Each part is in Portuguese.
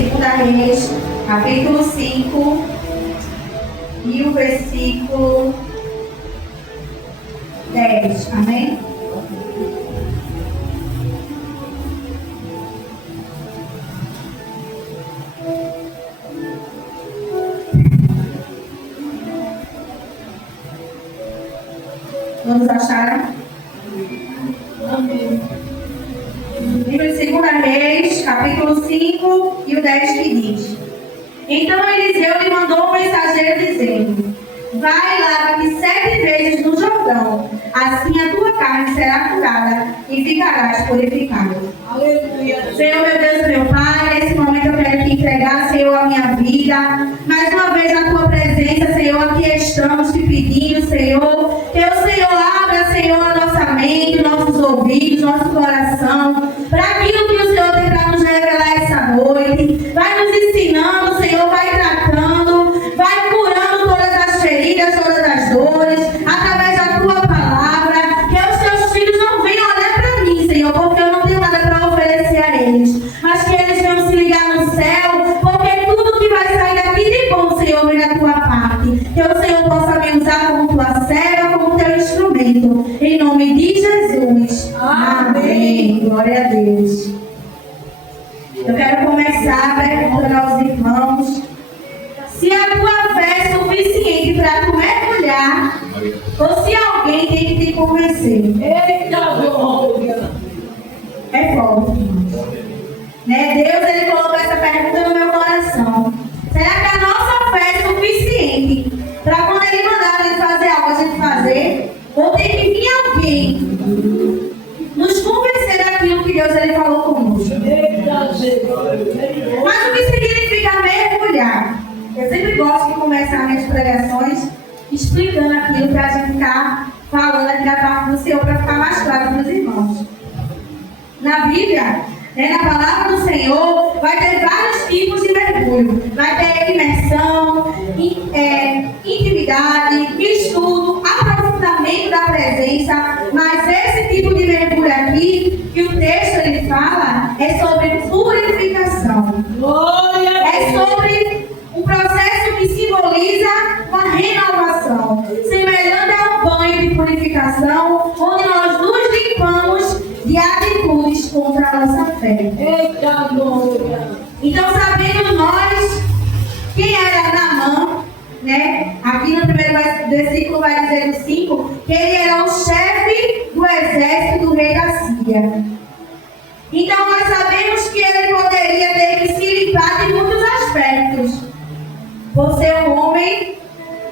Segunda Reis, capítulo 5, e o versículo 10. Amém? Todos acharam? Amém. Livro de Segunda Reis, capítulo 5 e o 10 que diz: Então Eliseu lhe mandou um mensageiro dizendo: Vai e lava-te 7 vezes no Jordão, assim a tua carne será curada e ficarás purificado. Aleluia. Senhor, meu Deus, meu Pai, nesse momento eu quero te entregar, Senhor, a minha vida. Mais uma vez na tua presença, Senhor, aqui estamos te pedindo, Senhor, que o Senhor abra, Senhor, a nossa mente, nossos ouvidos, nosso coração, para aquilo que o Senhor tem para nos revelar essa noite. Vai nos ensinando, Senhor, vai tratando, vai curando todas as feridas, todas as dores, através da tua palavra. Que os teus filhos não venham olhar para mim, Senhor, porque eu não tenho nada para oferecer a eles, mas que eles venham se ligar no céu, porque tudo que vai sair daqui de bom, Senhor, vem da tua parte. Que o Senhor possa me usar como tua serva, como teu instrumento, em nome de Jesus. Amém. Glória a Deus. Eu quero começar perguntando aos irmãos se a tua fé é suficiente para tu mergulhar ou se alguém tem que te convencer. Eita, glória! É forte. Né? Deus, ele colocou essa pergunta no meu coração. Será que a nossa fé é suficiente para quando ele mandar a gente fazer algo, a gente fazer? Ou tem que vir alguém nos convencer daquilo que Deus ele falou conosco? Mas o que significa mergulhar? Eu sempre gosto de começar minhas pregações explicando aquilo para a gente ficar falando aqui da parte do Senhor, para ficar mais claro para os irmãos. Na Bíblia, na palavra do Senhor, vai ter vários tipos de mergulho. Vai ter imersão, intimidade, estudo, aprofundamento da presença. Mas esse tipo de mergulho aqui, que o texto ele fala, é sobre purificação. É sobre um processo que simboliza uma renovação, semelhante a um banho de purificação, onde nós nos limpamos de atitudes contra a nossa fé. Eita glória! Então, sabendo nós quem era Naamã, né? Aqui no primeiro versículo vai dizer no 5 que ele era o chefe do exército do rei da Síria. Então, nós sabemos que ele poderia ter que se limpar de muitos aspectos, por ser um homem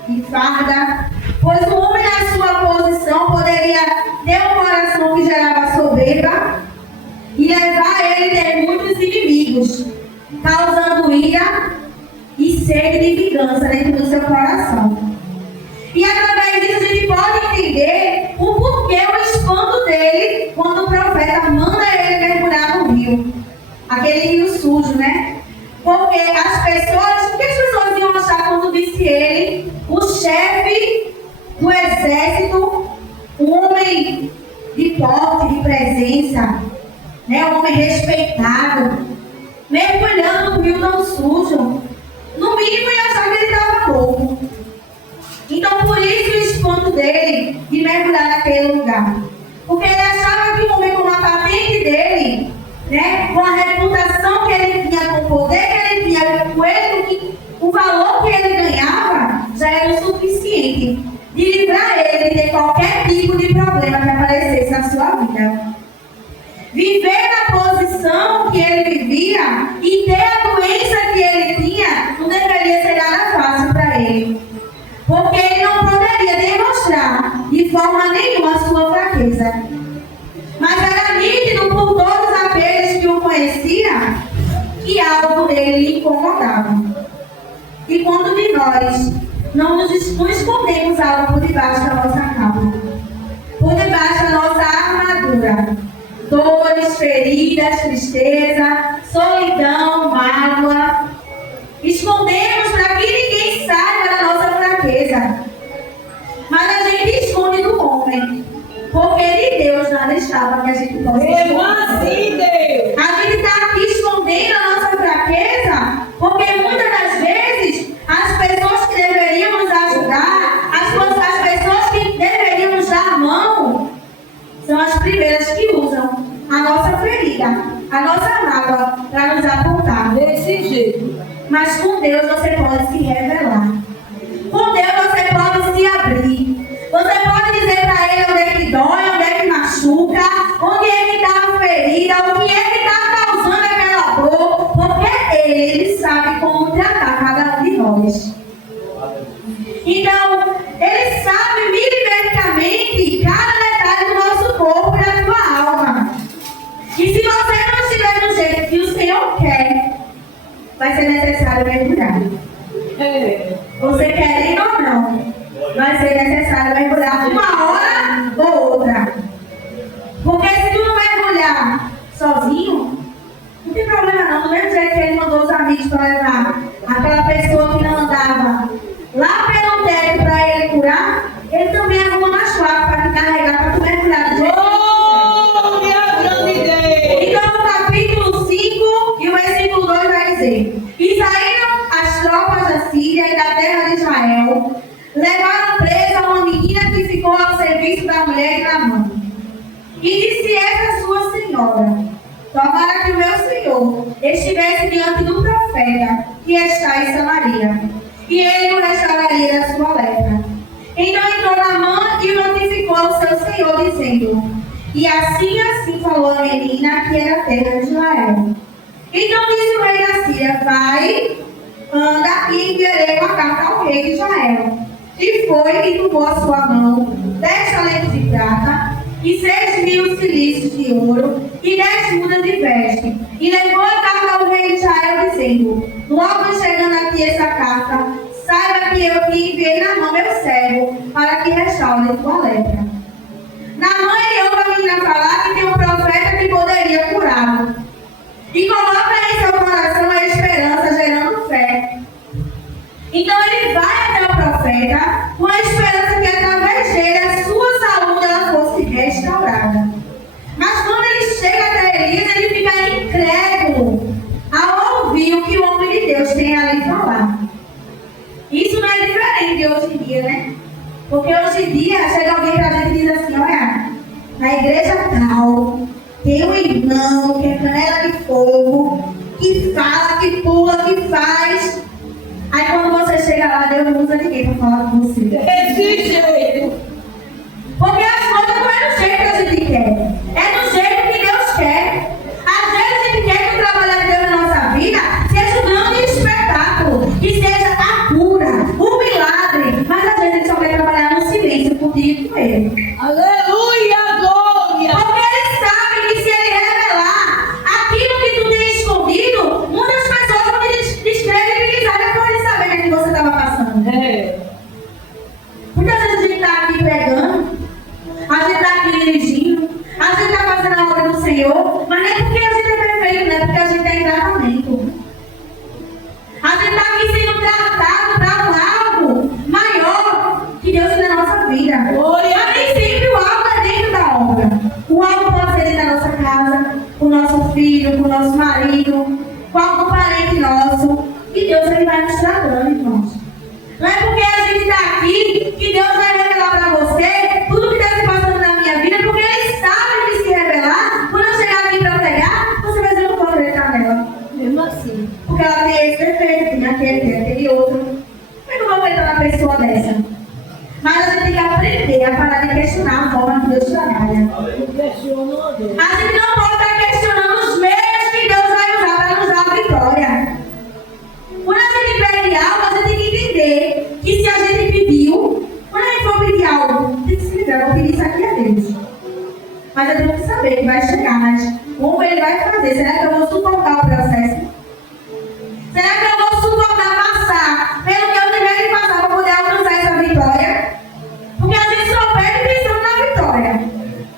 de farda, pois o homem na sua posição poderia ter um coração que gerava soberba e levar ele a ter muitos inimigos, causando ira e sede de vingança dentro do seu coração. E através disso a gente pode entender o porquê o espanto dele quando o profeta manda ele mergulhar no rio, aquele rio sujo, né? Porque as pessoas, o que as pessoas iam achar quando disse ele, o chefe do exército, um homem de porte, de presença, né? Um homem respeitado, mergulhando no rio tão sujo? No mínimo ia achar que ele estava louco. Então por isso o espanto dele de mergulhar naquele lugar. Porque ele achava que um homem com a patente dele, né, com a reputação que ele tinha, com o poder que ele tinha, com o valor que ele ganhava, já era o suficiente de livrar ele de ter qualquer tipo de problema que aparecesse na sua vida. Viver na posição que ele vivia e ter a doença que ele tinha não deveria ser nada fácil para ele. Porque ele não poderia demonstrar de forma nenhuma a sua fraqueza. Mas era nítido por todos aqueles que o conheciam que algo nele lhe incomodava. E quando de nós não nos escondemos algo por debaixo da nossa capa, por debaixo da nossa armadura, dores, feridas, tristeza, solidão, mágoa, escondemos para que ninguém saiba da nossa fraqueza. Mas a gente esconde do homem, porque de Deus nada estava que a gente possa esconder. A gente está aqui escondendo a nossa fraqueza Desse jeito. Mas com Deus você pode se revelar. Com Deus você pode se abrir. Você pode dizer para Ele onde é que dói, onde é que machuca, onde é que está a ferida, o que é que está causando aquela dor, porque Ele sabe como tratar cada um de nós. Então, Ele sabe milimetricamente cada detalhe do nosso corpo e da sua alma. E se você não estiver do jeito que o Senhor quer, vai ser necessário mergulhar. Você querendo ou não, vai ser necessário mergulhar uma hora ou outra. Porque se tu não mergulhar sozinho, não tem problema não. Do mesmo jeito que ele mandou os amigos para levar aquela pessoa que não andava lá pelo teto para ele curar, ele também arrumou na chave para te carregar, para tu mergulhar do jeito que então no capítulo 5 e o versículo 2 vai dizer: E saíram as tropas da Síria e da terra de Israel, levaram presa uma menina que ficou ao serviço da mulher de Naamã. E disse essa sua senhora: Tomara que o meu senhor estivesse diante do profeta que está em Samaria, e ele o restauraria da sua lepra. Então entrou Naamã e notificou ao seu senhor, dizendo: E assim falou a menina que era a terra de Israel. Então disse o rei da Síria: Vai, anda e enviarei uma carta ao rei de Israel. E foi e tomou a sua mão 10 talentos de prata e 6.000 cilícios de ouro e 10 mudas de veste. E levou a carta ao rei de Israel, dizendo: Logo chegando aqui essa carta, saiba que eu te enviei na mão meu servo, para que restaure tua lepra. Naamã ouve a menina falar que tem um profeta que poderia curá-lo. E coloca em seu coração a esperança, gerando fé. Então ele vai até o profeta com a esperança que através dele a sua saúde ela fosse restaurada. Mas quando ele chega até Elias, ele fica incrédulo ao ouvir o que o homem de Deus tem ali falar. Isso não é diferente de hoje em dia, né? Porque hoje em dia chega alguém pra gente e diz assim: olha, na igreja tal, tem um irmão que é canela de fogo, que fala, que pula, que faz. Aí quando você chega lá, Deus não usa ninguém para falar com você. Desse jeito. Porque as coisas não é do jeito que a gente quer. É do jeito que Deus quer. Às vezes a gente quer que o trabalho de Deus na nossa vida seja um grande espetáculo. Que seja a cura, o milagre. Mas às vezes ele só quer trabalhar no silêncio contigo e com ele. Aleluia, glória. Porque ele sabe que se ele revelar aquilo que tu tem escondido, muitas pessoas vão te descredibilizar depois de saber o que você estava passando. Muitas vezes a gente está aqui pregando, a gente está aqui dirigindo, a gente está fazendo a obra do Senhor, mas nem porque a gente é perfeito, não é porque a gente está em tratamento. A gente está aqui sendo tratado para um algo maior que Deus tem na nossa vida. Mas nem sempre o algo é dentro da obra. O algo pode ser dentro da nossa casa, com o nosso filho, com o nosso marido, com algum parente nosso. E Deus ele vai nos tratando, irmãos. Não é porque a gente está aqui que Deus vai revelar para você tudo que está se passando na minha vida, porque Ele sabe que se revelar, quando eu chegar aqui para pregar, você vai dizer: eu não vou acreditar nela. Mesmo assim. Porque ela tem esse defeito, tem aquele outro. Como é que eu vou acreditar na pessoa dessa? Mas a gente tem que aprender a parar de questionar a forma que Deus trabalha. A gente não pode estar questionando os meios que Deus vai usar para nos dar a vitória. Quando a gente pede algo, a gente tem que entender que se a gente pediu, quando a gente for pedir algo, tem que se ligar: eu vou pedir isso aqui a Deus. Mas eu tenho que saber que vai chegar, mas como Ele vai fazer? Será que eu vou suportar o processo? Será que eu vou suportar passar pelo que eu tiver que passar para poder alcançar essa vitória? Porque a gente só perde pensando na vitória.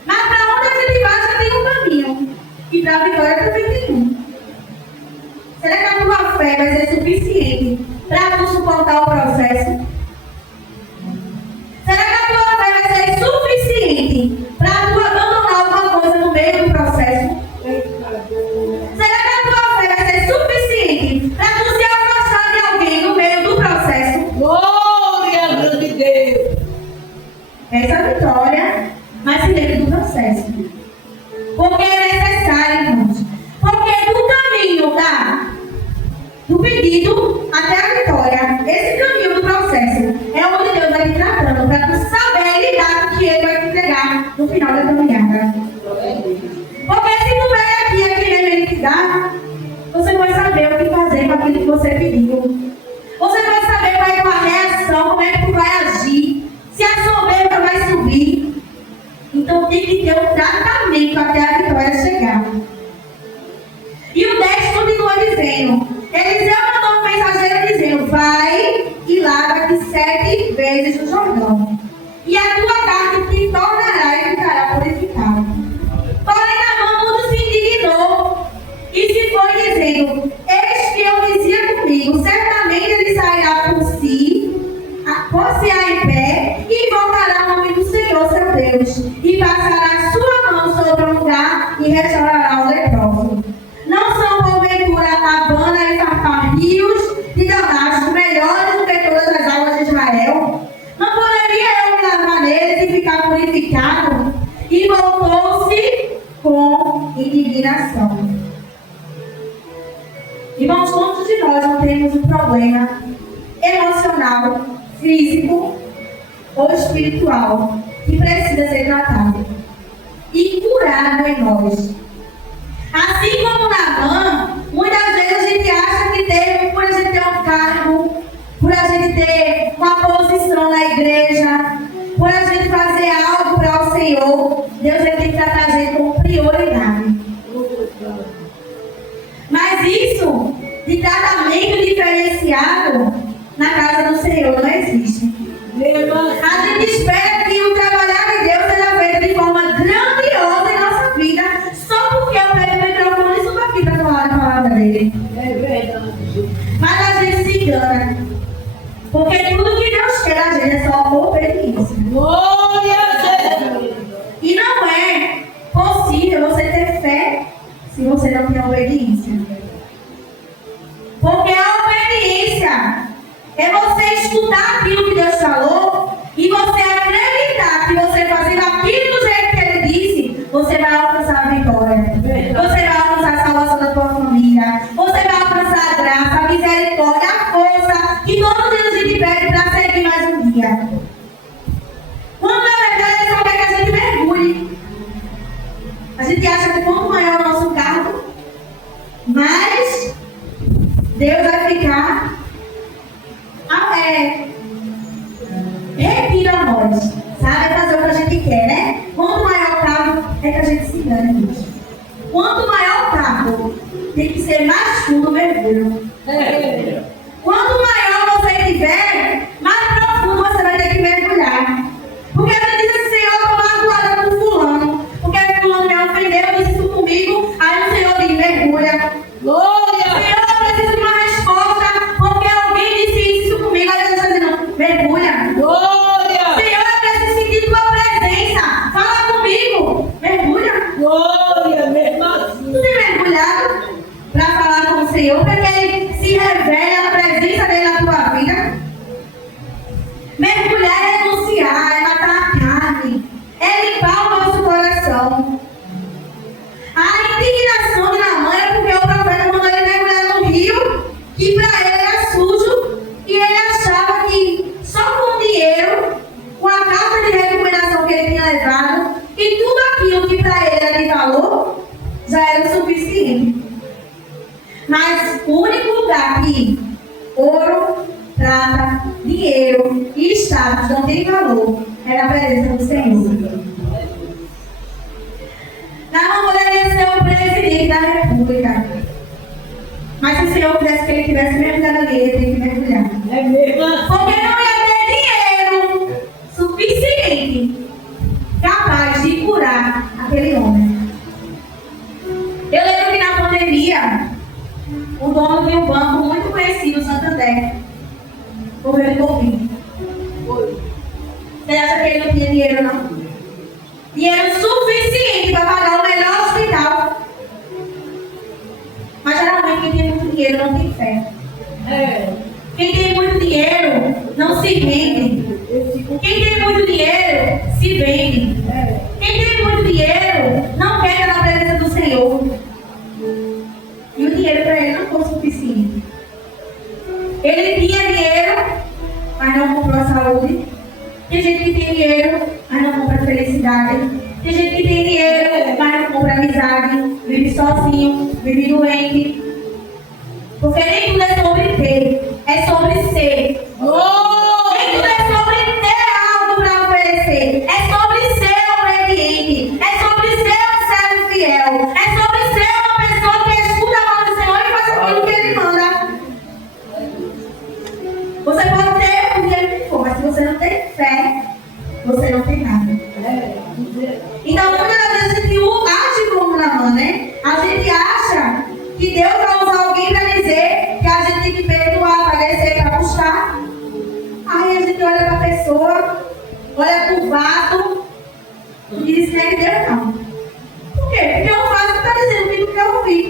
Mas para onde a gente vai, já tem um caminho. E para a vitória também tem um. Será que a tua fé vai ser suficiente para tu suportar o processo? Será que a tua fé vai ser suficiente para tu abandonar alguma coisa no meio do processo? Será que a tua fé vai ser suficiente para tu se afastar de alguém no meio do processo? Glória, grande Deus. Essa vitória vai ser dentro do processo. Porque é necessário, irmãos. Porque no caminho da saber o que fazer com aquilo que você pediu. Você vai saber qual é a tua reação, como é que tu vai agir. Se a soberba vai subir. Então tem que ter um tratamento até a vitória chegar. E o 10 continua dizendo: Eliseu mandou um mensageiro dizendo: vai e lava-te 7 vezes no Jordão, e a tua carne te tornará e ficará purificada. Porém, Naamã muito se indignou e se foi dizendo: eis que eu dizia comigo, certamente ele sairá por si, pôr-se-á em pé e voltará ao nome do Senhor seu Deus, e passará sua mão sobre o lugar e restaurará o leproso. Não são porventura Abana e Farpar rios de Damasco melhores do que todas as águas de Israel? Não poderia eu me lavar neles e ficar purificado? E voltou-se com indignação. Irmãos, quantos de nós não temos um problema emocional, físico ou espiritual que precisa ser tratado e curado em nós? Assim como Naamã, muitas vezes a gente acha que por a gente ter um cargo, por a gente ter uma posição na igreja, por a gente fazer algo para o Senhor, Deus tem que tratar a gente como prioridade. Mas isso de tratamento diferenciado na casa do Senhor não existe. A gente espera que o trabalhar de Deus seja feito de forma grandiosa em nossa vida, só porque eu pego o microfone e subo aqui para falar a palavra dele. É verdade. Mas a gente se engana. Porque tudo que Deus quer da gente é só obediência. Glória a Deus. E não é possível você ter fé se você não tem obediência. Porque a obediência é você escutar aquilo que Deus falou e você acreditar que você fazendo aquilo do jeito que Ele disse, você vai alcançar a vitória. Você vai alcançar a salvação da tua família. Você vai alcançar a graça, a misericórdia, a força que todo dia a gente pede para seguir mais um dia. Quando na verdade Ele só quer que a gente mergulhe. A gente acha que quanto maior o nosso cargo, mais Deus vai ficar retira a nós, sabe? Fazer o que a gente quer, né? Quanto maior o cargo, é que a gente se engana, gente. Quanto maior o cargo, tem que ser mais fundo o mergulho. Quanto maior você tiver, mais profundo você vai ter que mergulhar. Porque a gente diz assim: Senhor, eu estou magoada com fulano, porque fulano me ofendeu, disse isso comigo. Aí o Senhor diz: mergulha. Glória. Senhor, eu preciso de uma resposta, porque alguém disse isso comigo. Aí Deus está dizendo: mergulha. Glória. Senhor, eu preciso sentir tua presença. Fala comigo. Mergulha. Glória, mesmo assim. Tu tem mergulhado para falar com o Senhor, para que Ele se revele a presença dele na tua vida? Mergulhar é renunciar, é matar a carne, é limpar o nosso coração. A indignação de Naamã é porque o profeta mandou ele mergulhar no rio, que para ele era sujo, e ele achava que só com o dinheiro, com a carta de recomendação que ele tinha levado, e tudo aquilo que para ele era de valor, já era o suficiente. Mas o único lugar que ouro, prata, dinheiro e status não tem valor é na presença do Senhor. Naamã poderia ser o presidente da República. Mas se o Senhor quisesse que ele tivesse mergulhado ali, ele tem que mergulhar. É mesmo assim. Porque não ia ter dinheiro suficiente capaz de curar aquele homem. Eu lembro que na pandemia, o dono de um banco muito conhecido, Santander, morreu de Covid. Você acha que ele não tinha dinheiro, não? Dinheiro suficiente para pagar o melhor hospital. Mas geralmente quem tem muito dinheiro não tem fé. Quem tem muito dinheiro não se vende. Quem tem muito dinheiro se vende. Quem tem muito dinheiro não quer estar na presença do Senhor. E o dinheiro para ele não foi suficiente. Ele tinha dinheiro, mas não comprou a saúde. Tem gente que tem dinheiro, mas não compra felicidade. Tem gente que tem dinheiro, mas não compra amizade. Vive sozinho, vive doente. Porque nem tudo é sobre ter, é sobre ser. Nem tudo é sobre ter algo para oferecer. É sobre ser obediente. É sobre ser um servo fiel. É sobre ser uma pessoa que escuta a voz do Senhor e faz aquilo que Ele manda. Você pode ter o dinheiro que for, mas se você não tem fé, você não tem nada. Então, muitas das vezes a gente age como Naamã, né? A gente acha que Deus vai usar alguém para dizer que a gente tem que perdoar, para descer, para buscar. Aí a gente olha para a pessoa, olha para o vaso e diz que não é de Deus, não. Por quê? Porque o vaso está dizendo que não quer ouvir.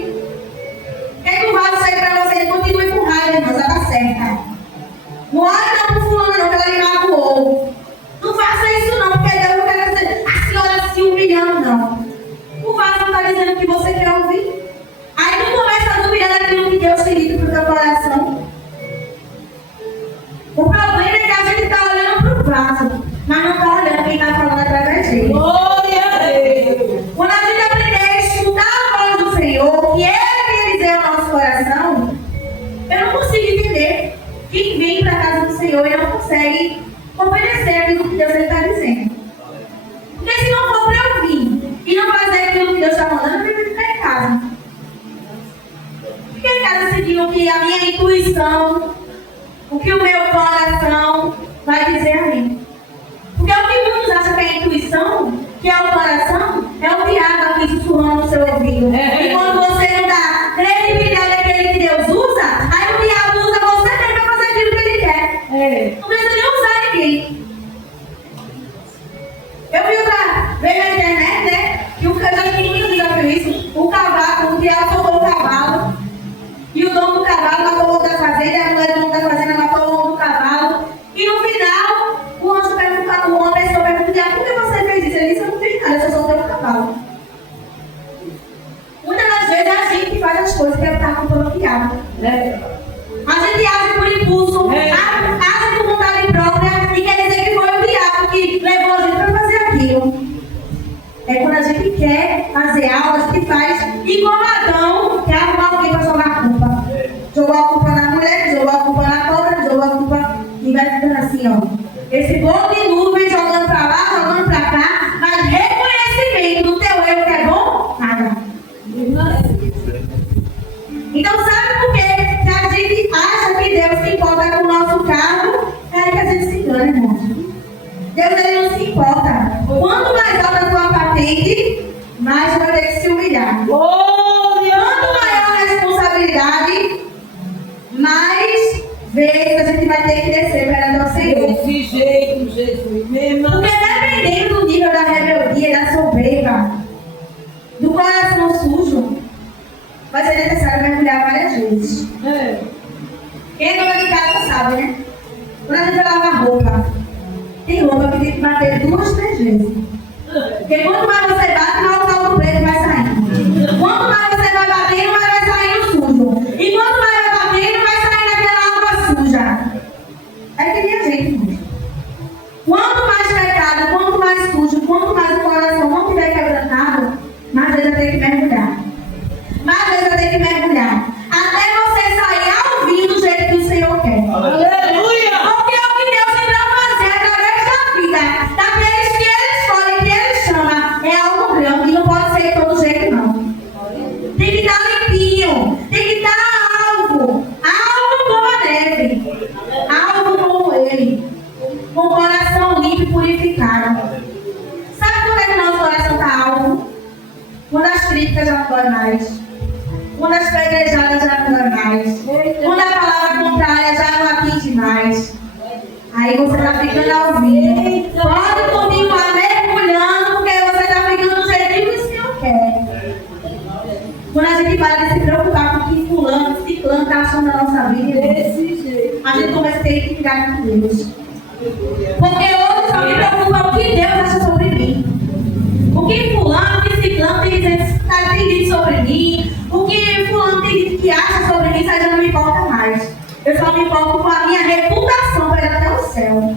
Quer que o vaso chegue para você e continue com raiva, irmãos, ela está certa. Não olha não para o fulano, não, que ela lhe magoou. Não faça isso, não, porque Deus não quer dizer a senhora se humilhando, não. O vaso não está dizendo o que você quer ouvir. Aí tu começa a duvidar daquilo que Deus tem dito para o teu coração. O problema é que a gente está olhando para o vaso, mas não está olhando quem está falando através dele. Glória a Deus. Quando a gente aprender a escutar a voz do Senhor, que Ele quer dizer ao nosso coração, eu não consigo entender quem vem para a casa do Senhor e não consegue obedecer aquilo que Deus está dizendo. Porque se não for para eu vir e não fazer aquilo que Deus está mandando, eu prefiro ficar em casa. Ficar em casa seguindo que a minha intuição, o que o meu coração vai dizer a mim. Porque o que muitos acham que é a intuição, que é o coração, é o diabo aqui sussurrando no seu ouvido. E quando você não dá credibilidade àquele que Deus usa, aí o diabo usa você mesmo para fazer aquilo que ele quer. Não precisa nem usar ninguém. Eu vi na internet, né? Que o candidato já fez isso. O cavalo, o diabo soltou o cavalo. E o dono do cavalo matou o outro da fazenda, a mulher do dono da fazenda matou o outro do cavalo. E no final, o anjo pergunta a uma pessoa, pergunta, diabo, por que você fez isso? Ele disse, eu não fiz nada, eu só soltei o cavalo. Muitas das vezes é a gente que faz as coisas que é estar culpando o diabo. A gente age por impulso, age por vontade própria e quer dizer que foi o diabo que levou a gente para fazer aquilo. É quando a gente quer fazer algo, a gente faz. E como Adão, quer arrumar alguém para jogar a culpa. Jogou a culpa na mulher, jogou a culpa na cobra, jogou a culpa e vai ficando assim, ó. Esse bolo de nuvem jogando para lá, jogando para cá, mas reconhecimento do teu erro que é bom, nada. Então sabe por quê? Que a gente acha que Deus se importa com o nosso carro, é aí que a gente se engana, irmãos. Deus ele não se importa. Quanto mais alta a tua patente, mais vai ter que se humilhar. Quanto maior a responsabilidade, mais vezes a gente vai ter que descer perante o Senhor. Desse jeito, Jesus mesmo. Porque dependendo do nível da rebeldia, da soberba, do coração sujo, vai ser necessário mergulhar várias vezes. Quem é dona de casa sabe, né? Quando a gente lava roupa, tem roupa que tem que bater 2, 3 vezes. Porque quanto mais você bate, mais o caldo preto vai saindo. Quanto mais você vai batendo, mais vai saindo sujo. E quanto mais vai batendo, vai saindo aquela água suja. É que nem a gente, irmão. Quanto mais pecado, quanto mais sujo, quanto mais o coração não tiver quebrantado, mais vezes eu tenho que mergulhar. Mais vezes eu tenho que mergulhar. Até você sair ao vivo do jeito que o Senhor quer. Aleluia! Porque é o que Deus tem para fazer através da vida. Daqueles que Ele escolhe, que Ele chama. É algo grande e não pode ser de todo jeito, não. Tem que estar limpinho. Tem que estar algo. Algo como a neve. Algo como Ele. Com o coração limpo e purificado. Sabe quando é que o nosso coração está alvo? Quando as críticas já não dói mais. Quando as pedrejadas já não dói mais. Quando a palavra contrária já não atinge mais. Aí você está ficando ao vivo. Pode continuar mergulhando, porque você está ficando do jeitinho que o Senhor quer. Quando a gente para de se preocupar com o que fulano, ciclano está achando da nossa vida, a gente começa a ter que ficar com Deus. Porque hoje só me preocupa o que Deus acha sobre mim. O que fulano, o que ciclano tem dito sobre mim. O que fulano tem dito que acha sobre mim, isso já não me importa mais. Eu só me importo com a minha reputação perante o céu.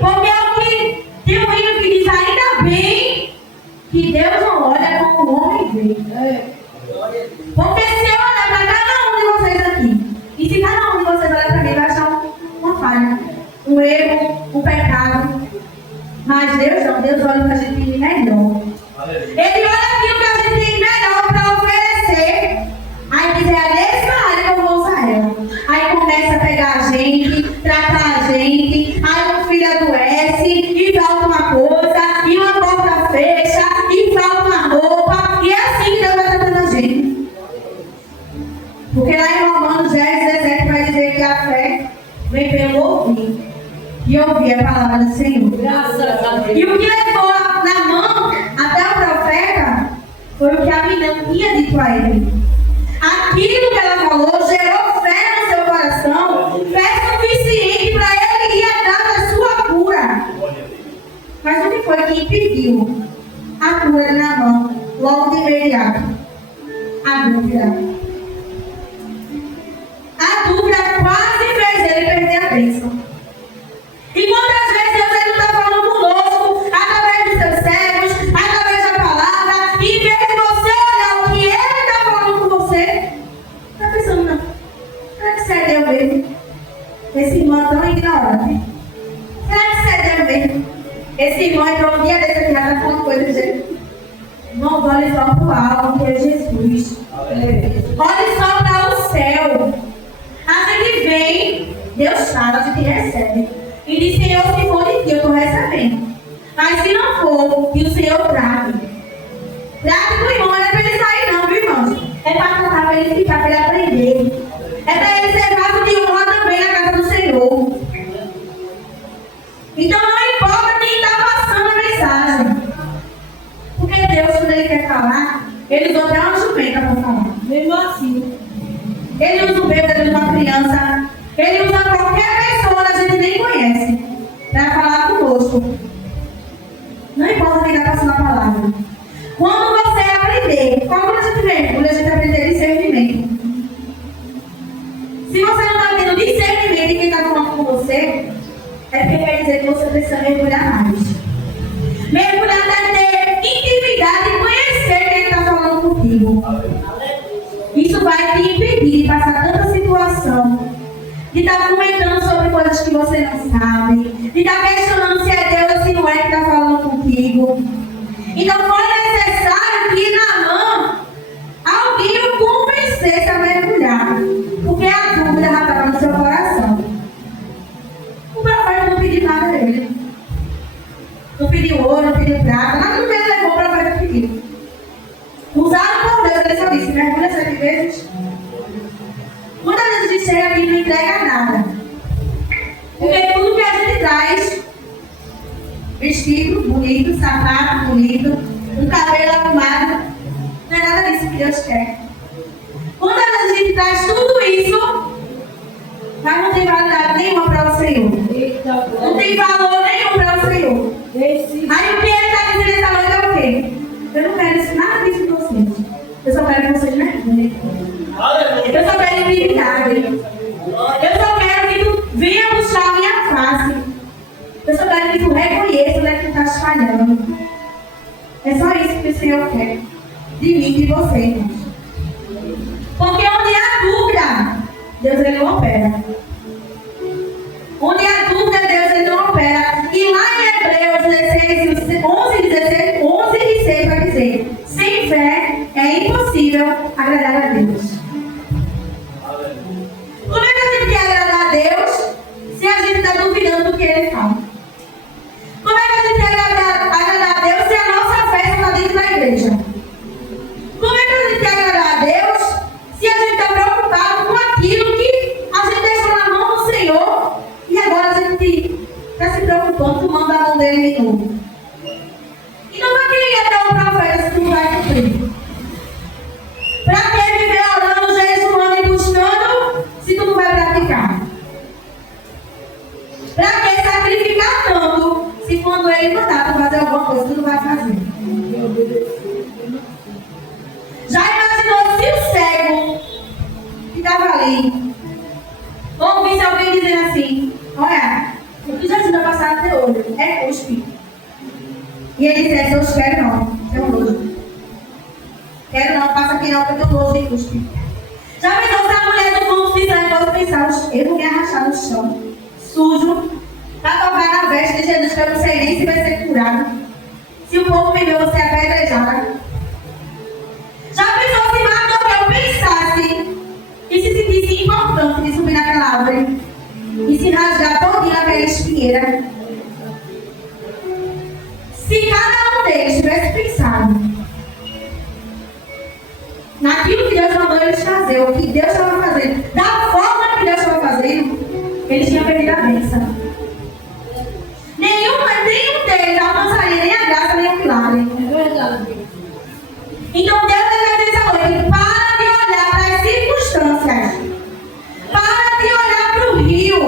Porque é o que tem um hino que diz, ainda bem que Deus não olha como o homem vê. Porque se eu olhar para cada um de vocês olha o que a gente tem de melhor. Ele olha aquilo que a gente tem de melhor para oferecer. Aí diz, é a mesma área que eu vou usar ela. Aí começa a pegar a gente, tratar a gente, aí o filho adoece, e falta uma coisa, e uma porta fecha, e falta uma roupa, e é assim que Deus vai tratando a gente. Porque lá em Romanos 10:17 vai dizer que a fé vem pelo ouvir. E ouvir a palavra do Senhor. Graças a Deus. E o que levou na mão até o profeta foi o que a menina tinha dito a ele. Aquilo que ela falou gerou fé no seu coração, fé suficiente para ele ir atrás da sua cura. Mas o que foi que impediu a cura na mão, logo de imediato? A dúvida. A dúvida quase fez ele perder a bênção. E quantas vezes Deus ele está falando conosco, através dos seus servos, através da palavra, e em vez de você olhar o que ele está falando com você, está pensando, não, será que isso é Deus mesmo? Esse irmão é tão ignorante. Será que isso é Deus mesmo? Esse irmão entrou um dia desse aqui, já está falando coisa de jeito. Irmão, olhe só para o alto, que é Jesus. Olhe só para o céu. A gente vem, Deus fala, a gente recebe. E diz, Senhor, se for de ti, eu estou recebendo. Mas se não for, que o Senhor traga. Traga para o irmão, não é para ele sair não, viu, irmãos? É para tratar, para ele ficar, para ele aprender. É para ele ser vaso de honra também na casa do Senhor. Então não importa quem está passando a mensagem. Porque Deus, quando Ele quer falar, Ele usa até uma jumenta para falar. Mesmo assim. Ele usa o bêbado de uma criança. Ele usa qualquer pessoa que a gente nem conhece para falar conosco. Não importa quem está passando a palavra. Quando você aprender, como a gente mergulha, a gente aprender discernimento. Se você não está tendo discernimento de quem está falando com você, é porque quer dizer que você precisa mergulhar mais. Mergulhar é ter intimidade e conhecer quem está falando contigo. Isso vai te impedir de passar tanta situação, de estar comentando sobre coisas que você não sabe, de estar questionando se é Deus ou se não é que está falando contigo. Então foi necessário que na mão alguém o convencesse a mergulhar, porque a dúvida já estava no seu coração. O profeta não pediu nada dele. Não pediu ouro, não pediu prata, nada do que ele levou o profeta pediu. Usado por Deus, ele só disse, mergulha 7 vezes. Muitas vezes a gente chega aqui e não entrega nada. Porque tudo que a gente traz, vestido bonito, sapato bonito, um cabelo arrumado, não é nada disso que Deus quer. Muitas vezes a gente traz tudo isso, mas não tem validade nenhuma para o Senhor. Não tem valor nenhum para o Senhor. Aí o que ele está dizendo nessa noite é o quê? Eu não quero nada disso de vocês. Eu só quero que vocês mergulhem. Eu só quero intimidade. Eu só quero que tu venha buscar a minha face. Eu só quero que tu reconheça onde é que tu estás falhando. É só isso que o Senhor quer. De mim e de você, irmãos. Porque onde há dúvida, Deus ele não opera. Onde há dúvida, Deus ele não opera. E lá em Hebreus 11 e 6 vai dizer: sem fé é impossível agradar a Deus. Como é que a gente quer agradar a Deus se a gente está duvidando do que Ele fala? Como é que a gente quer agradar a Deus se a nossa fé está dentro da igreja? Como é que a gente quer agradar a Deus se a gente está preocupado com aquilo que a gente deixou na mão do Senhor e agora a gente está se preocupando com mandar a mão dele de novo? Então, para que ia ter um profeta se tu não vai cumprir? Para que viver orando, jejuando e buscando se tu não vai praticar? Para que sacrificar tanto se quando ele mandar tu fazer alguma coisa tu não vai fazer? Já imaginou se o cego que estava ali ouvisse alguém dizendo assim: olha, o que Jesus vai passar no teu olho é cuspe. E ele dissesse: eu espero não, tenho nojo. Quero não, passa aqui não, porque eu tenho nojo de cuspe. Já pensou se a mulher do mundo fizer pode pensar: eu vou me arrachar no chão, sujo, para tocar na veste de Jesus, que eu não sei nem se vai ser curado. importante de subir naquela árvore e se rasgar todinha naquela espinheira. Se cada um deles tivesse pensado naquilo que Deus mandou eles fazer, o que Deus estava fazendo, da forma que Deus estava fazendo, eles tinham perdido a bênção. Nenhum deles alcançaria nem a graça nem o milagre. É verdade. Então Deus vai dizer essa noite: para de olhar para as circunstâncias, para de olhar para o rio,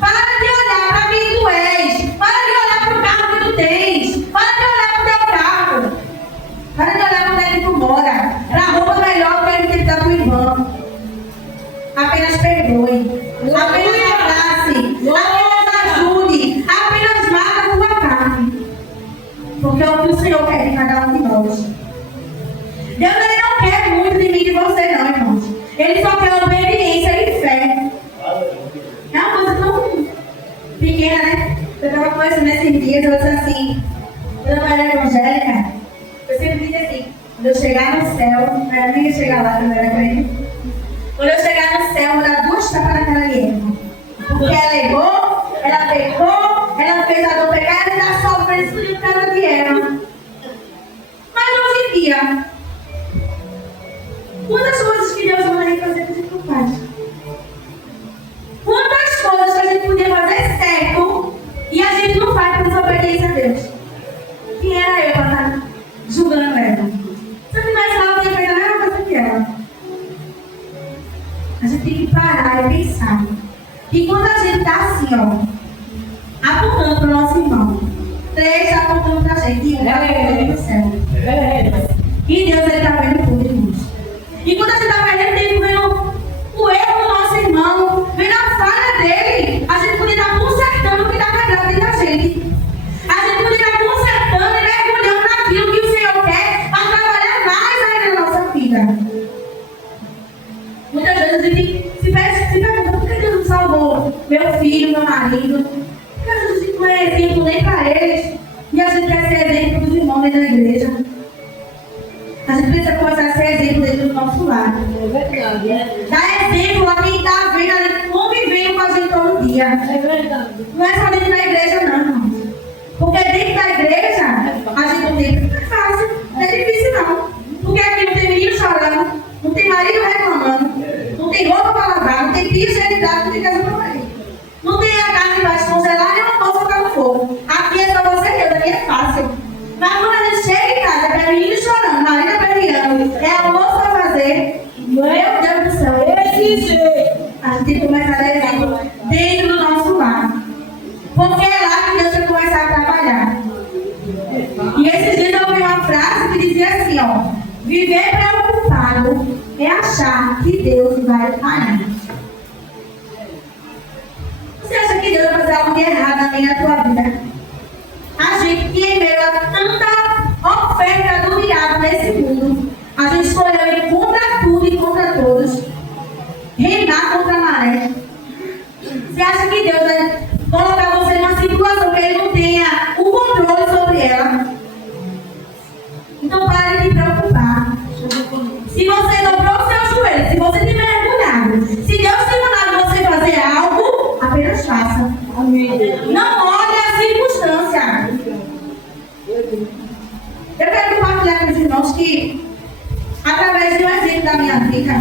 para de olhar para quem tu és, para de olhar para o carro que tu tens, para de olhar para o teu carro, para de olhar para onde é que tu mora, para a roupa melhor que ele tem da tua irmã. Apenas perdoe, apenas abrace, apenas ajude, apenas mata a tua carne, porque é o que o Senhor quer de cada um de nós. Deus ele não quer muito de mim e de você, não, irmãos. Ele só quer obediência e fé. É uma coisa tão pequena, né? Eu estava conversando esses dias, eu disse assim, quando eu era evangélica, eu sempre disse assim, quando eu chegar no céu, não era nem chegar lá, quando eu era crente, quando eu chegar no céu, eu vou dar 2 tapas naquela guerra. Porque ela errou, ela pecou, ela fez a dor pegar e ainda sofrendo isso tudo por causa de ela. Mas hoje em dia, quantas coisas que Deus manda a gente fazer que a gente não faz? Quantas coisas que a gente podia fazer certo e a gente não faz por desobediência a Deus? Quem era eu para estar julgando ela? Se eu tivesse lá, eu tinha feito a mesma coisa que ela. A gente tem que parar e pensar que quando a gente está assim, ó, apontando para o nosso irmão, 3 apontando para a gente e 1 apontando para o céu. E Deus está vendo tudo, irmãos. E quando a gente está perdendo tempo vendo o erro do nosso irmão, vendo a falha dele, a gente podia estar consertando o que está quebrado dentro da gente. A gente podia estar consertando e mergulhando naquilo que o Senhor quer para trabalhar mais ainda na nossa vida. Muitas vezes a gente se pergunta: por que Deus não salvou meu filho, meu marido? Porque a gente não é exemplo nem para eles. E a gente quer ser exemplo dos irmãos dentro da igreja. A gente precisa começar a ser exemplo dentro do nosso lar. É verdade, né? Dar exemplo a quem está vendo, a gente convivendo com a gente todo dia. É verdade. Não é só dentro da igreja, não, irmãos. Porque dentro da igreja, a gente não tem. Não é fácil, não é difícil, não. Porque aqui não tem menino chorando, não tem marido reclamando, não tem roupa para lavar, não tem pia higienizada, não tem casa para marido. Não tem a carne que vai descongelar nem uma moça para no fogo. Aqui é só você e Deus, aqui é fácil. Mas quando a gente chega em casa, é menino chorando, marido aperreando, é almoço para fazer. Meu Deus do céu, Esse jeito. a gente tem que começar a dar exemplo dentro do nosso lar. Porque é lá que Deus vai começar a trabalhar. E esses dias eu ouvi uma frase que dizia assim, ó: viver preocupado é achar que Deus vai parar. Você acha que Deus vai fazer algo de errado na minha tua vida? A gente que em meio a tanta oferta do diabo nesse mundo, a gente escolheu ir contra tudo e contra todos, remar contra a maré. Você acha que Deus vai colocar você numa situação que Ele não tenha o controle sobre ela? Então pare de te preocupar. Se você dobrou o seu joelho, se você tiver mergulhado, se Deus te mandar você fazer algo, apenas faça. Amém. Não olhe a circunstância. Eu quero compartilhar com os irmãos que, através de um exemplo da minha vida,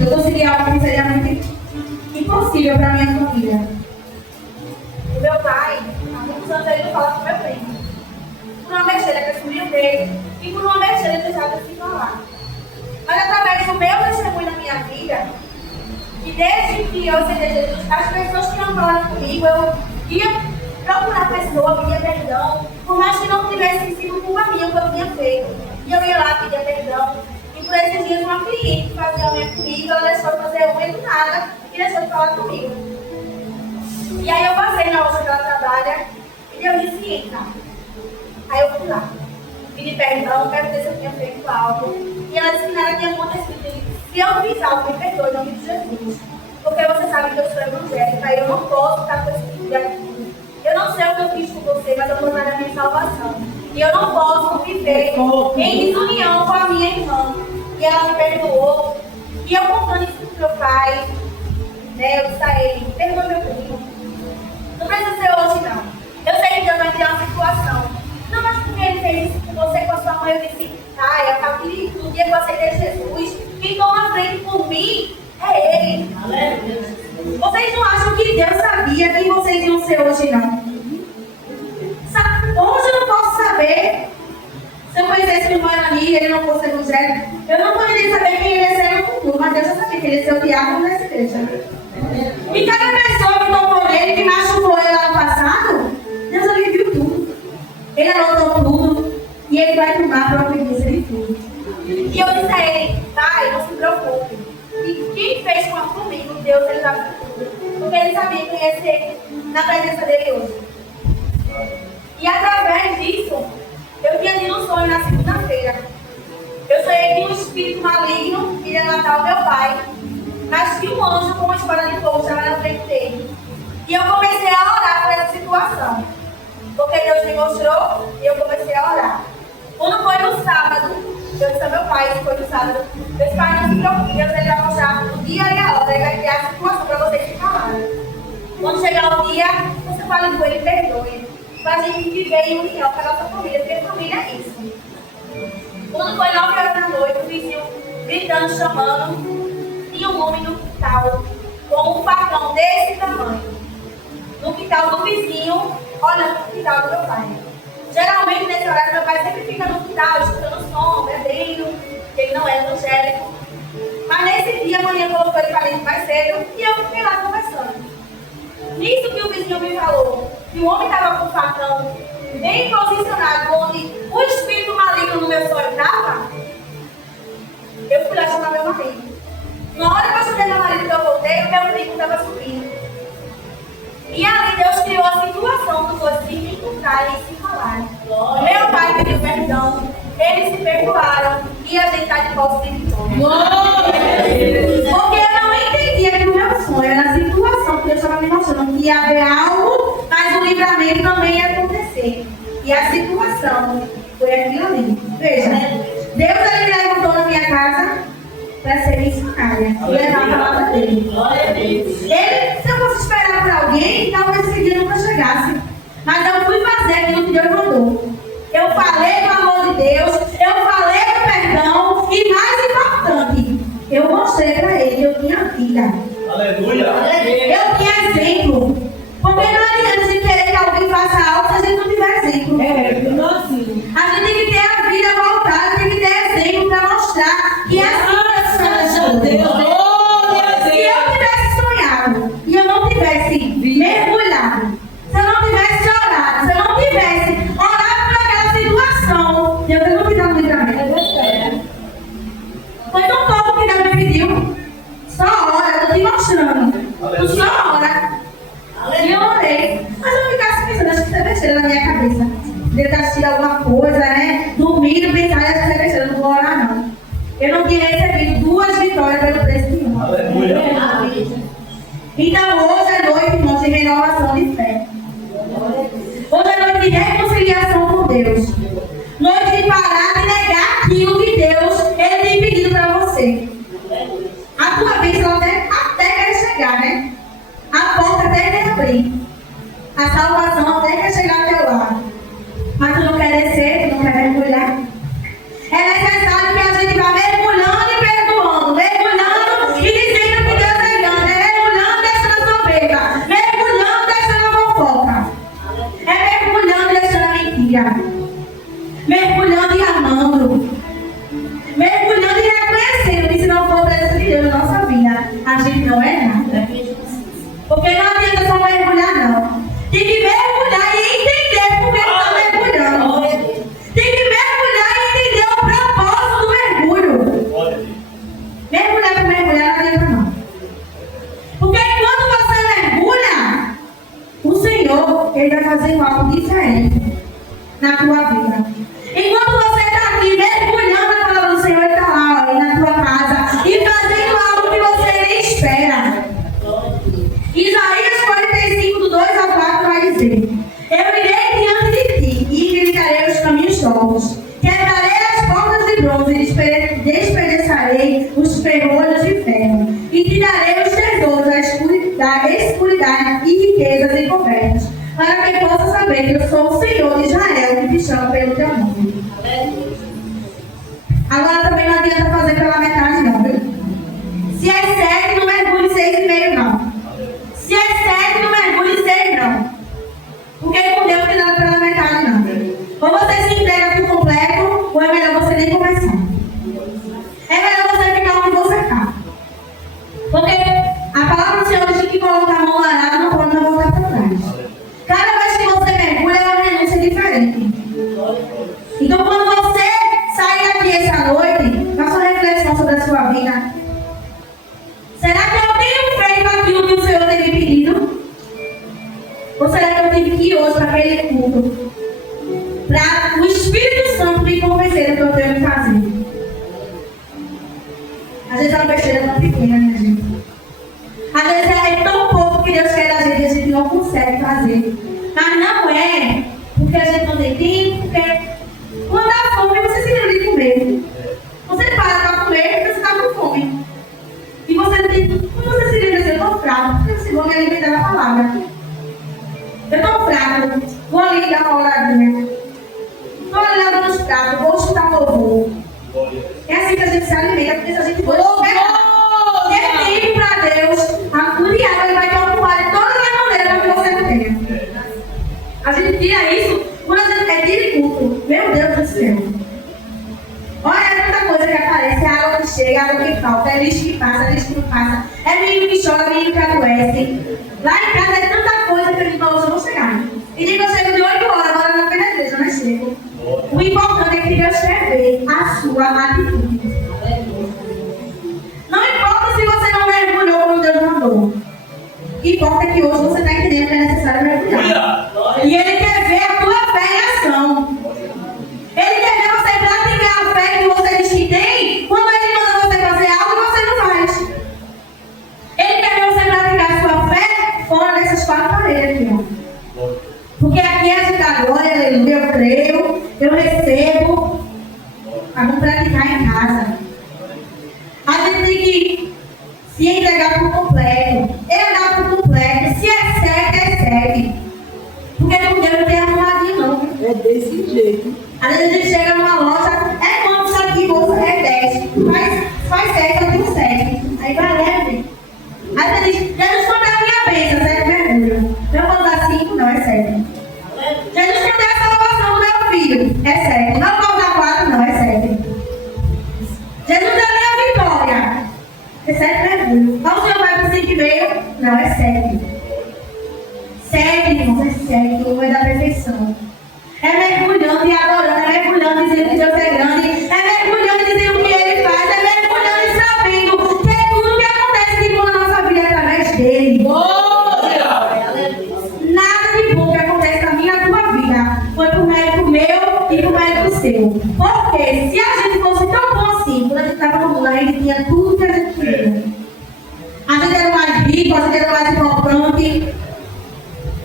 eu consegui algo que seria muito impossível para a minha família. O meu pai, há muitos anos, ele não fala com meu primo. Por uma besteira que eu descobri dele, e por uma besteira ele deixava de se falar. Mas através do meu testemunho na minha vida, e desde que eu aceitei Jesus, as pessoas que iam falar comigo, eu ia procurar a pessoa, pedir perdão, por mais que não tivesse sido culpa minha o que eu tinha feito. E eu ia lá pedir perdão. E por esses dias uma cliente fazia unha comigo, ela deixou de fazer unha do nada e deixou de falar comigo. E aí eu passei na loja que ela trabalha e eu disse: eita. Aí eu fui lá, pedi perdão, perguntei se eu tinha feito algo. E ela disse que nada tinha acontecido. Se eu fiz algo, me perdoe, em nome de Jesus. Porque você sabe que eu sou evangélica e eu não posso estar com esse tipo de atitude. Eu não sei o que eu fiz com você, mas eu vou dar a minha salvação. E eu não posso viver em desunião com a minha irmã. E ela me perdoou. E eu contando isso meu pai, né? Eu disse a ele, perdoa meu primo. Não precisa ser hoje, não. Eu sei que Deus vai criar uma situação. Não, mas porque ele fez isso com você, com a sua mãe, eu disse, pai, a partir do dia que eu aceitei Jesus, quem toma a frente por mim é ele. Vocês não acham que Deus sabia quem vocês iam ser hoje, não? Hoje eu não posso saber. Se eu conhecesse meu amigo e ele não fosse evangélico, eu não poderia saber quem ele ia ser no futuro, mas Deus já sabia que ele ia ser o diabo nessa igreja. E cada pessoa que tocou nele, que machucou ele lá no passado, Deus ali viu tudo. Ele anotou tudo e ele vai tomar a providência de tudo. E eu disse a ele, pai, não se preocupe. E quem fez comigo, Deus, ele já viu tudo. Porque ele sabia que ia ser na presença dele hoje. E através disso, eu tinha tido um sonho na segunda-feira. Eu sonhei que um espírito maligno iria matar o meu pai. Mas que um anjo com uma espada de fogo estava na frente dele. E eu comecei a orar por essa situação. Porque Deus me mostrou e eu comecei a orar. Quando foi no sábado, eu disse ao meu pai, isso foi no sábado, eu disse, pai, não se preocupe, Deus ele vai mostrar o dia e a hora, ele vai criar a situação para vocês se falarem. Quando chegar o dia, você fala com ele, perdoe. Para a gente viver em união com a nossa família, porque família é isso. Quando foi 9 horas da noite, o vizinho gritando, chamando, tinha um homem no quintal, com um facão desse tamanho. No quintal do vizinho, olhando para o quintal do meu pai. Geralmente, nesse horário, meu pai sempre fica no quintal, escutando som, bebendo, porque ele não é evangélico. Mas nesse dia, a manhã colocou ele para dentro mais cedo e eu fiquei lá conversando. Nisso que o vizinho me falou, que o homem estava com o facão bem posicionado, onde o espírito maligno no meu sonho estava, eu fui lá chamar meu marido. Na hora que eu chamei meu marido que eu voltei, o meu primo estava subindo. E ali Deus criou a situação dos dois se encontrarem e se falarem. Meu pai pediu perdão, eles se perdoaram e a gente está de volta de vitória. Porque eu não entendia que o meu sonho era a situação que Deus estava me mostrando, que ia haver algo, mas o livramento também ia acontecer. E a situação foi aquilo ali. Veja, Deus ele me levantou na minha casa para ser missionária e levar a palavra dele. Ele, se eu fosse esperar por alguém, talvez esse dia nunca chegasse. Mas eu fui fazer aquilo que Deus mandou. Eu falei do amor de Deus, eu falei do perdão e, mais importante, eu mostrei para ele que eu tinha vida. Aleluia! Eu tinha exemplo. Porque não adianta de querer que alguém faça algo se a gente não tiver exemplo. A gente tem que ter a vida voltada, tem que ter exemplo para mostrar que é assim. Se eu tivesse sonhado e eu não tivesse mergulhado, se eu não tivesse orado, se eu não tivesse orado por aquela situação, eu não me dava um livramento. Foi tão pouco que Deus me pediu. Só ora, eu estou te mostrando. Tu só ora. E eu orei. Mas eu ficasse pensando, acho que isso é besteira na minha cabeça. Tentar assistir alguma coisa, né? Dormindo, pensar, acho que isso é besteira, não vou orar não. Eu não tinha recebido 2 vitórias pelo preço de uma. Aleluia! Então hoje é noite, irmãos, de renovação de fé. Hoje é noite de reconciliação com Deus. Noite de parar de negar aquilo que Deus ele tem pedido para você. A tua bênção até quer chegar, né? A porta até quer abrir. A salvação até quer chegar ao teu lado. Mas tu não quer descer, tu não quer mergulhar. É necessário que a gente vá mergulhando e perdoando, mergulhando e dizendo que Deus é grande, mergulhando e deixando a soberba, mergulhando e deixando a fofoca, mergulhando e deixando a mentira, mergulhando e amando, mergulhando e reconhecendo que se não for a presença de Deus na nossa vida, a gente não é nada. Porque não adianta só mergulhar, não. Tem que mergulhar e entender por que está mergulhando. Tem que mergulhar e entender o propósito do mergulho. Mergulhar por mergulhar não adianta não. Porque quando você mergulha, o Senhor ele vai fazer algo diferente na tua vida. Enquanto você está aqui mergulhando na palavra do Senhor, ele está lá ó, na tua casa e fazendo algo que você nem espera. Isaías 45, do 2 ao 4 vai dizer: eu irei diante de ti e endireitarei os caminhos tortos. Quebrarei as portas de bronze e despedaçarei os ferrolhos de ferro. E e riquezas encobertas, para que possa saber que eu sou o Senhor de Israel, que te chama pelo teu nome. Agora também não adianta fazer pela metade não, viu? Se é 7, não mergulhe 6,5 não. Se é 7, não mergulhe 6 não. Porque com Deus não tem nada pela metade não. Ou você se entrega por completo, ou é melhor você nem começar. É melhor você ficar onde você está. Porque a palavra do Senhor diz que colocar a mão no arado não pode voltar para trás. Cada vez que você mergulha é uma renúncia diferente. Então quando você sai daqui essa noite, faça uma reflexão sobre a sua vida. Será que eu tenho feito aquilo que o Senhor tem me pedido? Ou será que eu tive que ir hoje para aquele culto? Para o Espírito Santo me convencer do que eu tenho que fazer. Às vezes é uma besteira tão pequena, minha gente. Às vezes é tão pouco que Deus quer da gente e a gente não consegue fazer. Mas não é porque a gente não tem tempo, porque quando dá fome você se lembra de comer. Você para para comer porque você está com fome. E você não tem. Quando você se lembra de eu estou fraco, porque você vai me alimentar da palavra. Eu estou fraco, vou ali dar uma olhadinha. Estou ali lavando os pratos, vou chutar o voo. É assim que a gente se alimenta, porque se a gente for ter tempo para Deus, o diabo ele vai te ocupar de toda a maneira para que você não tenha. A gente tira isso quando a gente quer tirar culto. Meu Deus do céu. Olha, é tanta coisa que aparece, é água que chega, água que falta, é lixo que passa, é lixo que não passa, é menino que chora, menino que adoece. Lá em casa é tanta coisa que a gente fala, hoje eu vou chegar. E digo, eu chego de 8 horas, agora não foi na igreja, mas chego. O importante é que Deus quer ver a sua atitude. Não importa se você não mergulhou como Deus mandou. O que importa é que hoje você está entendendo que é necessário mergulhar. E Ele quer ver a tua fé em ação. Ele quer ver você praticar a fé que você diz que tem, quando Ele manda você fazer algo e você não faz. Ele quer ver você praticar a sua fé fora dessas 4 paredes aqui, ó. Porque aqui a gente agora, aleluia, eu creio, eu recebo, vamos praticar em casa. A gente tem que se entregar por completo, andar por completo. Se é 7, é 7. Porque com Deus não tem arrumadinho, não. É desse jeito. Às vezes a gente chega numa loja, é quanto isso aqui, bolsa é 10. Faz 7, eu tenho 7. Aí vai leve. Aí você diz, Jesus conta a minha bênção, 7 mergulho. Eu vou dar 5, não, é 7. Jesus me deu a salvação do meu filho, é 7. Não vou dar 4, não, é 7. Jesus deu a minha vitória, é 7 mergulho. Mas o Senhor vai para 5,5, não, é 7. 7, irmãos, é 7, o é da perfeição. É mergulhando e adorando, é mergulhando dizendo que Deus é grande, é mergulhando dizendo o que Ele faz, é mergulhando e sabendo que é tudo que acontece de bom na nossa vida é através dEle. Nada de bom que acontece na minha e na tua vida foi por mérito meu e por mérito seu. Porque se a gente fosse tão bom assim, quando a gente estava no mundo, a gente tinha tudo que a gente queria. A gente era mais rico, a gente era mais importante.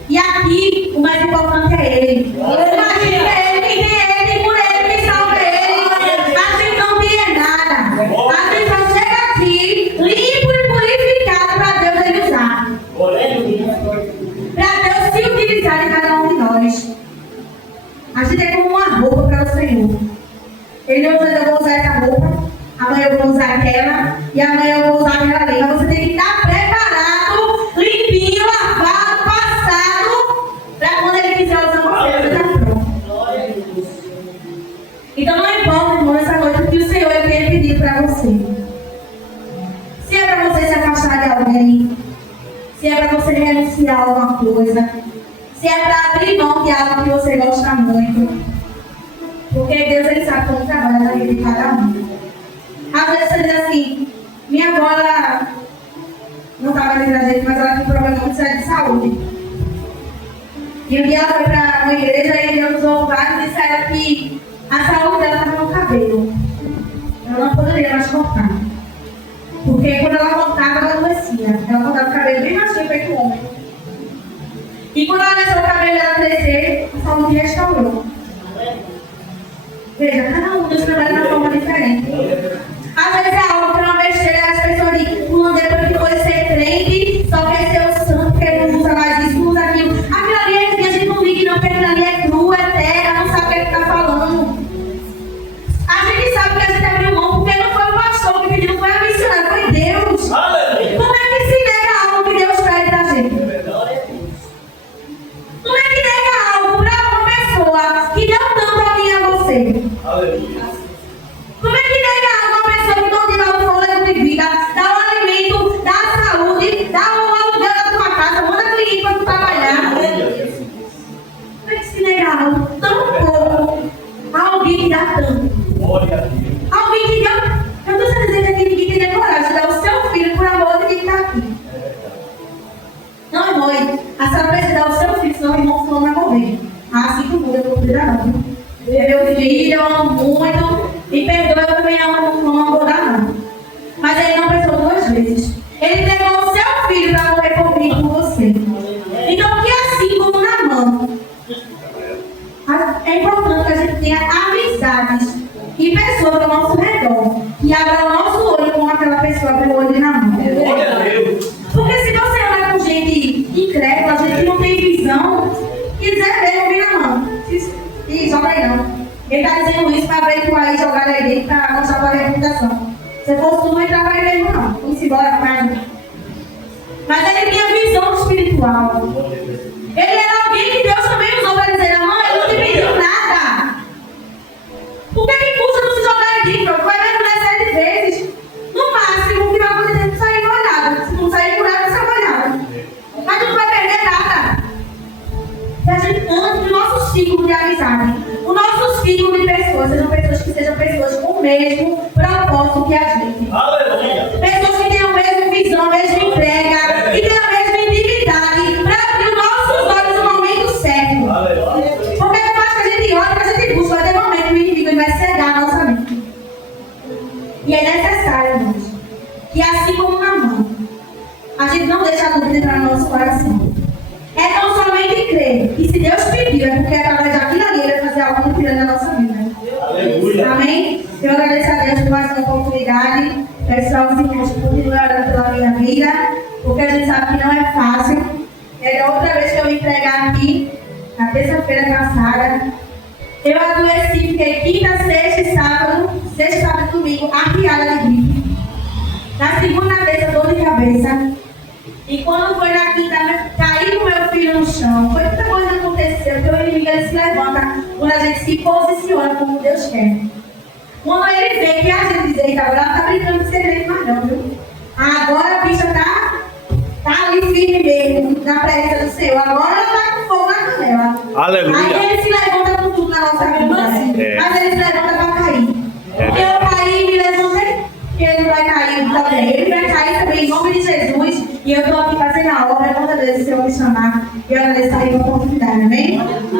E aqui, o mais importante é Ele. Imagina Ele, quem tem Ele, tem por Ele, quem salva Ele. A gente não tem nada. A gente só chega aqui, limpo e purificado para Deus Ele usar. Para Deus se utilizar de cada um de nós. A gente é como uma roupa para o Senhor. Ele hoje eu vou usar essa roupa, amanhã eu vou usar aquela, e amanhã eu vou usar aquela ali. Mas você tem que estar preparado, limpinho, lavado, passado, para quando Ele quiser usar você está pronto. Então não importa, irmão, essa noite o que o Senhor tem pedido para você. Se é para você se afastar de alguém, se é para você renunciar a alguma coisa, se é para abrir mão de algo que você gosta muito. Porque Deus Ele sabe como trabalha na vida de cada um. Às vezes você diz assim, minha avó ela não estava dizendo a gente, mas ela tem problema muito sério de saúde. E um dia ela foi para uma igreja e Deus usou vários e disse a ela que a saúde dela estava no cabelo. Ela não poderia mais cortar. Porque quando ela cortava, ela adoecia. Ela cortava o cabelo bem mais feito que o homem. E quando ela deixou o cabelo dela crescer, a saúde restaurou. Veja, cada um Deus trabalha de uma forma diferente. Às vezes é algo que é uma besteira, as pessoas dizem, depois que foi ser crente, só quer ser o santo, porque ele não usa mais aqui. Não, irmão, a senhora precisa dar o seu filho, senão o irmão fulano vai morrer. Assim que muda, eu vou cuidar não. É meu filho, eu amo muito. Me perdoa, eu também amo, não vou dar não. Mas ele não pensou 2 vezes. Ele pegou o seu filho para morrer por mim e por você. Então, que assim como na mão, é importante que a gente tenha amizades e pessoas ao nosso redor que abram o nosso olho como aquela pessoa abriu o olho na mão. Porque se você anda com gente incrédula, gente que não tem visão, quiser ver, não vem na mão. E joga aí não. Ele está dizendo isso para abençoar e jogar aí dentro para mostrar a reputação. Se fosse tu, não entrava aí mesmo não. Vamos embora, pai. Mas ele tinha visão espiritual. Ele era alguém que Deus também usou para dizer, mãe, eu não te pedi nada. Por que custa não se jogar em dentro? Vai mergulhar 7 vezes. No máximo, o que vai acontecer é não sair molhado. Se não sair curado, sai molhado. Mas tu não vai perder nada. Se a gente anda no nosso ciclo de amizade, o nosso ciclo de pessoas, sejam pessoas com o mesmo propósito que a gente. Aleluia. Pessoas que tenham a mesma visão, a mesma entrega, que tenham a mesma intimidade para abrir os nossos olhos no momento certo. Aleluia. Porque por mais que a gente olhe, que a gente busca, vai ter um momento que o inimigo vai cegar a nossa mente. E é necessário, irmãos, que assim como na mão, a gente não deixa a dúvida entrar no nosso coração. É tão somente crer que se Deus pediu, é porque através daquilo ali ele vai fazer algo muito grande na nossa vida. Aleluia. Amém? Eu agradeço a Deus por mais uma oportunidade. Pessoal, os irmãos continuem orando pela minha vida, porque a gente sabe que não é fácil. É a outra vez que eu vim pregar aqui, na terça-feira passada, eu adoeci, fiquei quinta, sexta e sábado e domingo, arreada de gripe. Na segunda, terça, dor de cabeça. E quando foi na quinta, caí com meu filho no chão. Foi muita coisa que aconteceu, porque o inimigo ele se levanta quando a gente se posiciona como Deus quer. Quando ele vê que a gente diz, eita, agora ela está brincando de segredo, mas não, viu? Agora a bicha tá ali firme mesmo, na presença do Senhor. Agora ela está com fogo na canela. Aleluia. Aí ele se levanta com tudo na nossa vida. Mas ele se levanta para cair. Porque eu caí e me levantei. Porque ele não vai cair também. Ele vai cair também em nome de Jesus. E eu estou aqui fazendo a obra. Quantas vezes o Senhor me chamar, eu agradeço a oportunidade, amém?